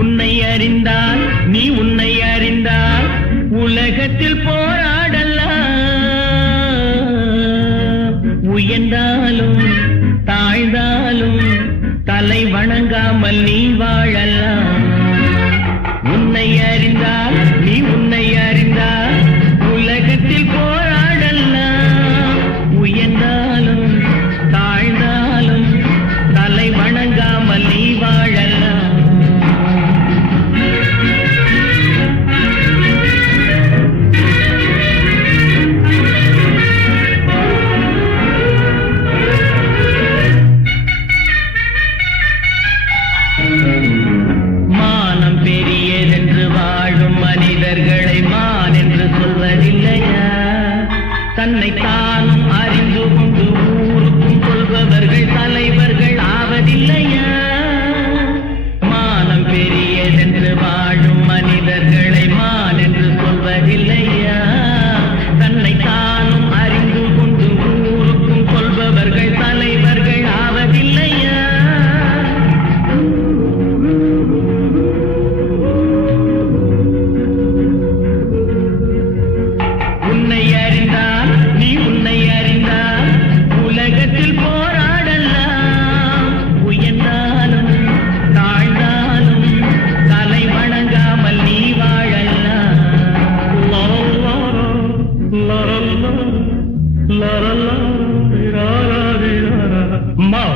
உன்னை அறிந்தால் நீ உன்னை அறிந்தால் உலகத்தில் போராடலாம். உயர்ந்தாலும் தாழ்ந்தாலும் தலை வணங்காமல் நீ வாழலாம். உன்னை அறிந்தால் நீ உன்னை அறிந்தால் உலகத்தில் போராடலாம். உயர்ந்தாலும் தாழ்ந்தாலும் தலை வணங்காமல் நீ வாழலாம். மானம் பெரியதென்று வாழும் மனிதர்களை மான் என்று சொல்வதில்லையா? தன்னை தானும் அறிந்து கொண்டு ஊருக்கும் சொல்பவர்கள் தலைவர்கள் ஆவதில்லையா? மானம் பெரியதென்று வாழும் மனிதர்களை மான் என்று சொல்வதில்லையா? தன்னை தானும் அறிந்து கொண்டு ஊருக்கும் சொல்பவர்கள் தலைவர்கள் ஆவதில்லையா? உன்னை அறிந்தால் நீ உன்னை அறிந்தால் உலகத்தில் போராடலாம். உயர்ந்தாலும் தாழ்ந்தாலும் தலை வணங்காமல் நீ வாழலாம். மா